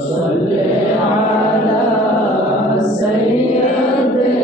صل على سيدنا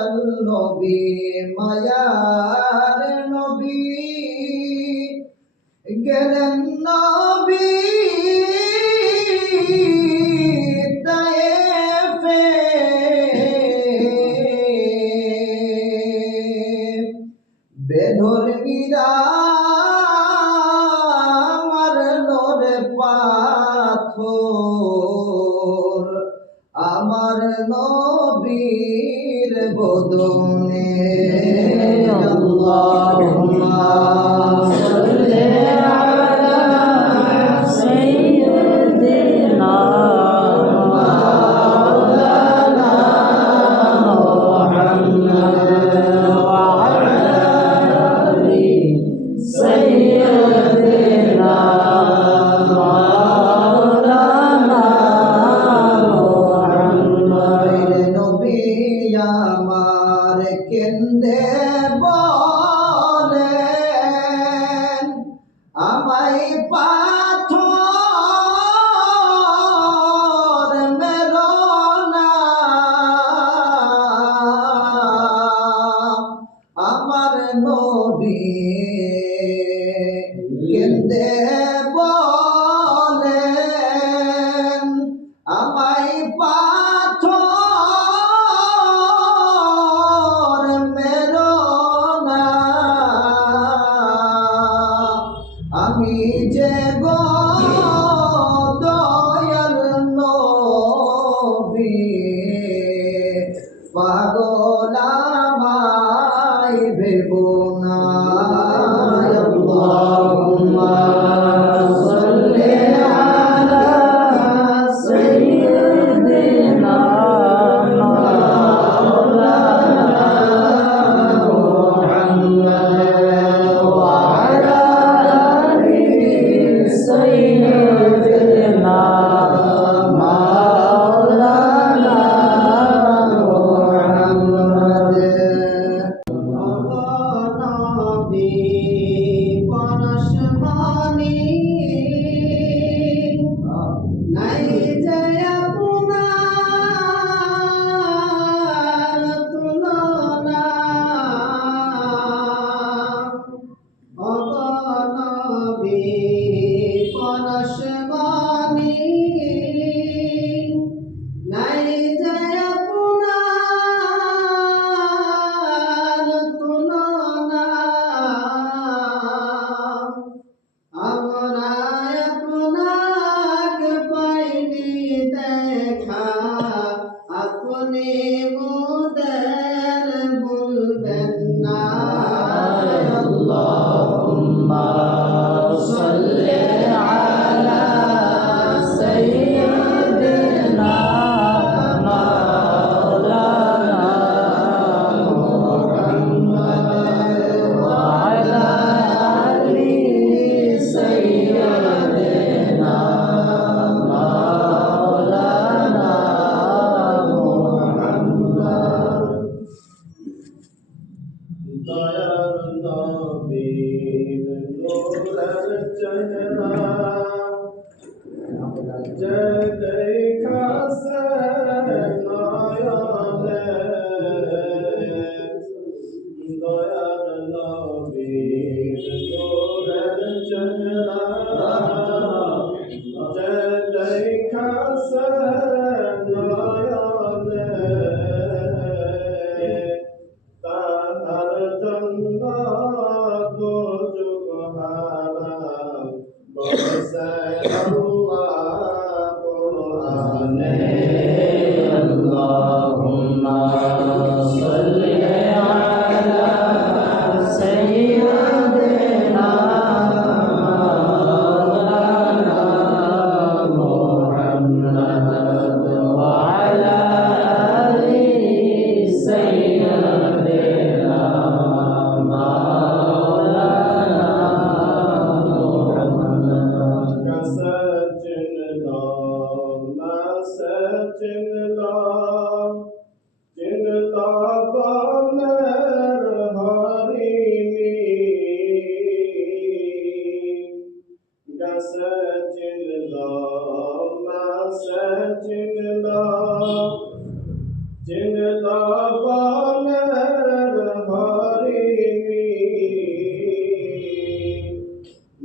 দয়াল নবী মায়ার নবী গেলেন না নবীর বদনে আল্লাহুম্মা সাল্লি আলা আমায় পাথর जय जय Amen.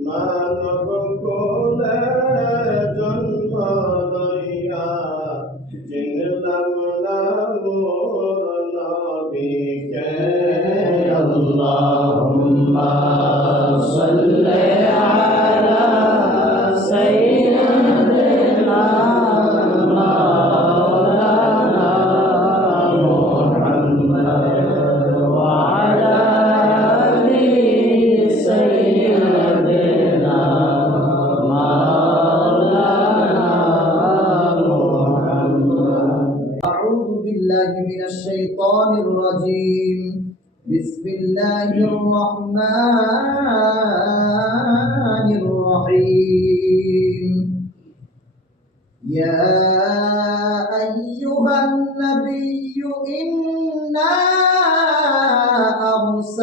Manav ko le janma dai. اللهم صل على سيدنا الرحيم يا أيها النبي إنا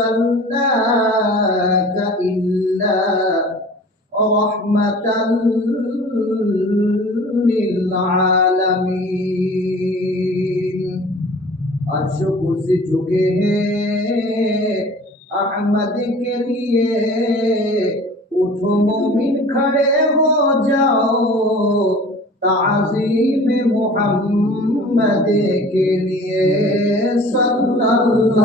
أرسلناك إلا رحمة للعالمين अर्श कुर्सी झुके हैं अहमद के लिए مومن کھڑے ہو جاؤ۔ تعظیم محمد کے لیے صلی اللہ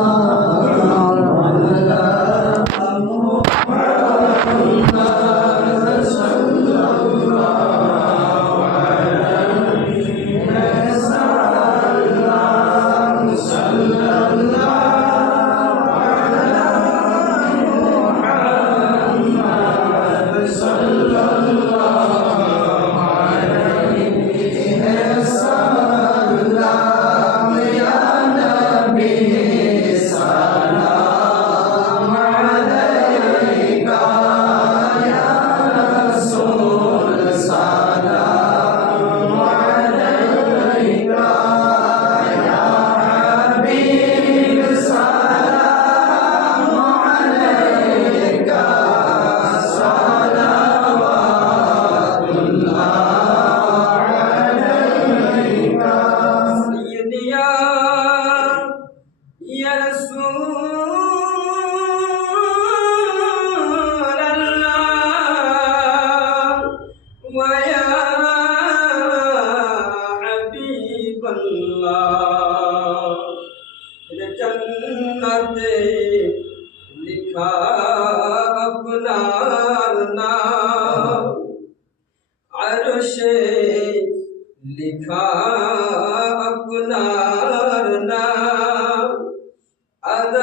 علیہ وسلم۔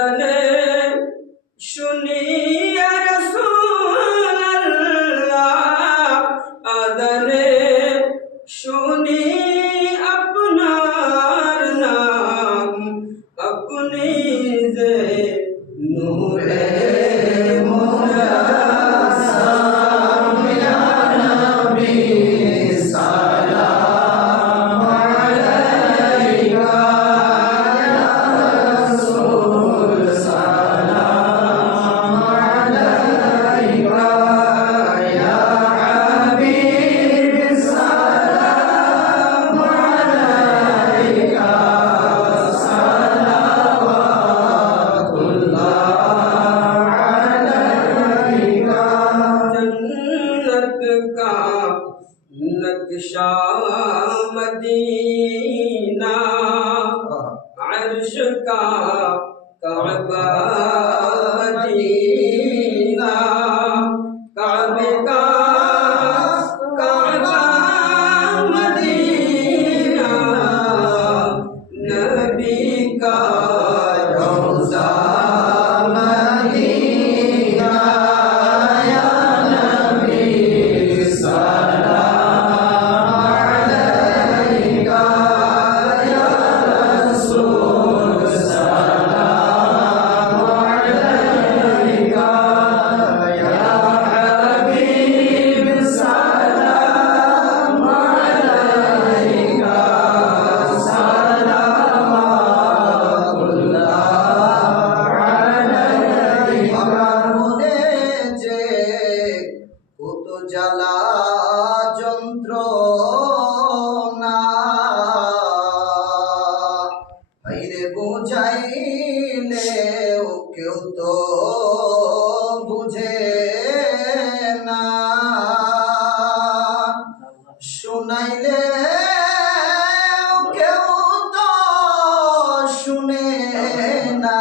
জানে শুনি। জ্বালা যন্ত্রণা। হাইরে বুঝাইলেও কেউ তো বুঝে না। শুনাইলে কেউ তো শুনে না।